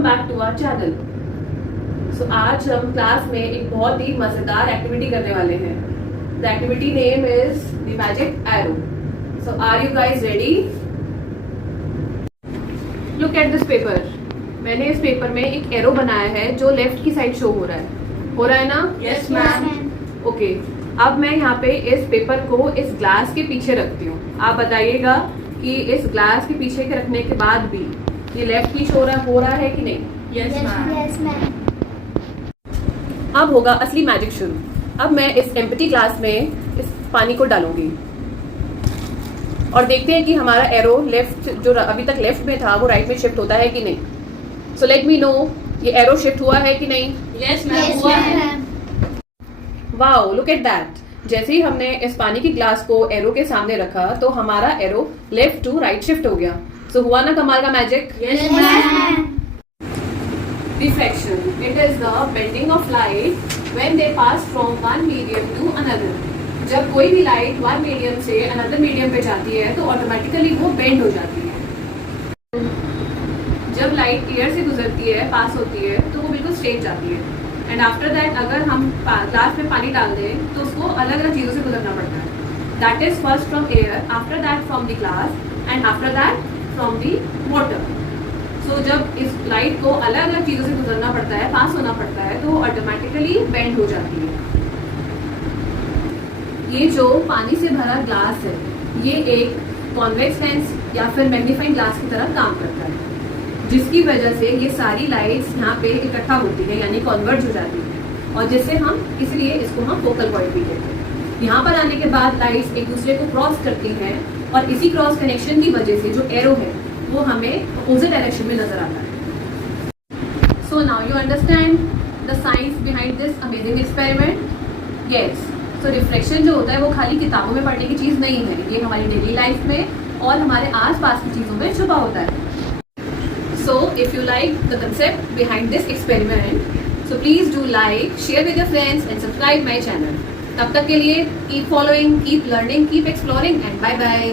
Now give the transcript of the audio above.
Welcome back to our channel. So आज हम class में एक बहुत ही मजेदार एक्टिविटी करने वाले हैं। The activity name is the magic arrow. So are you guys ready? Look at this paper. मैंने इस पेपर में एक एरो बनाया है जो लेफ्ट की साइड शो हो रहा है ना? Yes ma'am. ओके, अब मैं यहाँ पे इस पेपर को इस ग्लास के पीछे रखती हूँ। आप बताइएगा कि इस ग्लास के पीछे के रखने के बाद भी ये लेफ्ट की शो हो रहा है कि नहीं? Yes ma'am. अब होगा असली मैजिक शुरू। अब मैं इस एम्प्टी ग्लास में इस पानी को डालूंगी और देखते हैं कि हमारा एरो लेफ्ट जो अभी तक लेफ्ट में था वो राइट में शिफ्ट होता है कि नहीं। सो लेट मी नो, ये एरो शिफ्ट हुआ है कि नहीं? यस मैम, हुआ है। Wow, look at that. जैसे ही हमने इस पानी की ग्लास को एरो के सामने रखा तो हमारा arrow left to right shift हो गया। सो हुआ ना कमाल का magic? Yes ma'am. Diffraction. It is the bending of light when they pass from one medium to another. जब कोई भी लाइट वन मीडियम से अनदर मीडियम पे जाती है तो ऑटोमेटिकली वो बेंड हो जाती है। जब लाइट एयर से गुजरती है, पास होती है, तो वो बिल्कुल स्ट्रेट जाती है। एंड आफ्टर दैट अगर हम ग्लास में पानी डाल दें तो उसको अलग अलग चीज़ों से गुजरना पड़ता है। That is first from air, after that from the glass and after that from the water. So जब इस लाइट को अलग अलग चीज़ों से गुजरना पड़ता है, पास होना पड़ता है, तो वो ऑटोमेटिकली बेंड हो जाती है। ये जो पानी से भरा ग्लास है ये एक कॉन्वेक्स लेंस या फिर मैग्नीफाइंग ग्लास की तरह काम करता है, जिसकी वजह से ये सारी लाइट्स यहाँ पे इकट्ठा होती है यानी कन्वर्ज हो जाती है, और जिससे हम इसलिए इसको हम फोकल पॉइंट भी कहते हैं। यहाँ पर आने के बाद लाइट्स एक दूसरे को क्रॉस करती हैं और इसी क्रॉस कनेक्शन की वजह से जो एरो है वो हमें अपोजिट डायरेक्शन में नजर आता है। So now you understand the science behind this amazing experiment. Yes, so reflection जो होता है वो खाली किताबों में पढ़ने की चीज़ नहीं है, ये हमारी डेली लाइफ में और हमारे आसपास की चीज़ों में छुपा होता है। So if you like the concept behind this experiment, so please do like, share with your friends and subscribe my channel. तब तक के लिए keep following, keep learning, keep exploring and bye bye.